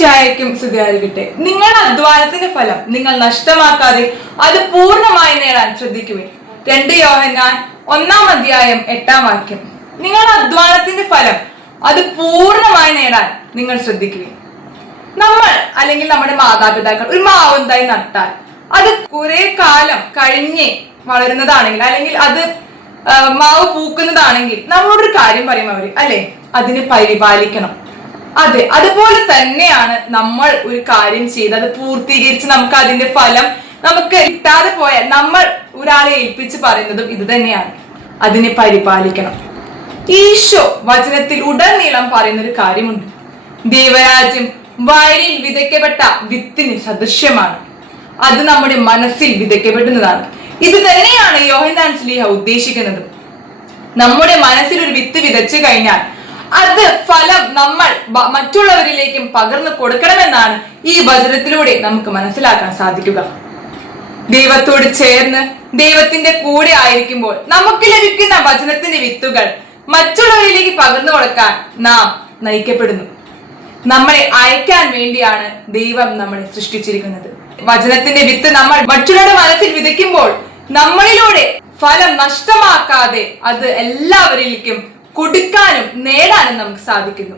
ഈശോമിശിഹായ്ക്കും സ്തുതിയായിരിക്കട്ടെ. നിങ്ങളുടെ അധ്വാനത്തിന്റെ ഫലം നിങ്ങൾ നഷ്ടമാക്കാതെ അത് പൂർണ്ണമായി നേടാൻ ശ്രദ്ധിക്കുവിൻ. 2 യോഹന്നാൻ 1:8 നിങ്ങളുടെ അധ്വാനത്തിന്റെ ഫലം അത് പൂർണ്ണമായി നേടാൻ നിങ്ങൾ ശ്രദ്ധിക്കുവിൻ. നമ്മൾ അല്ലെങ്കിൽ നമ്മുടെ മാതാപിതാക്കൾ ഒരു മാവും തൈ നട്ടാൽ അത് കുറെ കാലം കഴിഞ്ഞ് വളരുന്നതാണെങ്കിൽ അല്ലെങ്കിൽ അത് മാവ് പൂക്കുന്നതാണെങ്കിൽ നമ്മളോടൊരു കാര്യം പറയും അവര്, അല്ലെ, അതിനെ പരിപാലിക്കണം. അതെ, അതുപോലെ തന്നെയാണ് നമ്മൾ ഒരു കാര്യം ചെയ്ത് അത് പൂർത്തീകരിച്ച് നമുക്ക് അതിന്റെ ഫലം നമുക്ക് കിട്ടാതെ പോയാൽ നമ്മൾ ഒരാളെ ഏൽപ്പിച്ച് പറയുന്നതും ഇത് തന്നെയാണ്, അതിനെ പരിപാലിക്കണം. ഈശോ വചനത്തിൽ ഉടനീളം പറയുന്ന ഒരു കാര്യമുണ്ട്. ദൈവരാജ്യം വയലിൽ വിതയ്ക്കപ്പെട്ട വിത്തിന് സദൃശ്യമാണ്. അത് നമ്മുടെ മനസ്സിൽ വിതയ്ക്കപ്പെടുന്നതാണ്. ഇത് തന്നെയാണ് യോഹന്നാൻ ശ്ലീഹ ഉദ്ദേശിക്കുന്നത്. നമ്മുടെ മനസ്സിൽ ഒരു വിത്ത് വിതച്ചു കഴിഞ്ഞാൽ അത് ഫലം നമ്മൾ മറ്റുള്ളവരിലേക്കും പകർന്നു കൊടുക്കണമെന്നാണ് ഈ വചനത്തിലൂടെ നമുക്ക് മനസ്സിലാക്കാൻ സാധിക്കുക. ദൈവത്തോട് ചേർന്ന് ദൈവത്തിന്റെ കൂടെ ആയിരിക്കുമ്പോൾ നമുക്ക് ലഭിക്കുന്ന വചനത്തിന്റെ വിത്തുകൾ മറ്റുള്ളവരിലേക്ക് പകർന്നു കൊടുക്കാൻ നാം നയിക്കപ്പെടുന്നു. നമ്മളെ അയക്കാൻ വേണ്ടിയാണ് ദൈവം നമ്മളെ സൃഷ്ടിച്ചിരിക്കുന്നത്. വചനത്തിന്റെ വിത്ത് നമ്മൾ മറ്റുള്ളവരുടെ മനസ്സിൽ വിതയ്ക്കുമ്പോൾ നമ്മളിലൂടെ ഫലം നഷ്ടമാക്കാതെ അത് എല്ലാവരിലേക്കും കൊടുക്കാനും നേടാനും നമുക്ക് സാധിക്കുന്നു.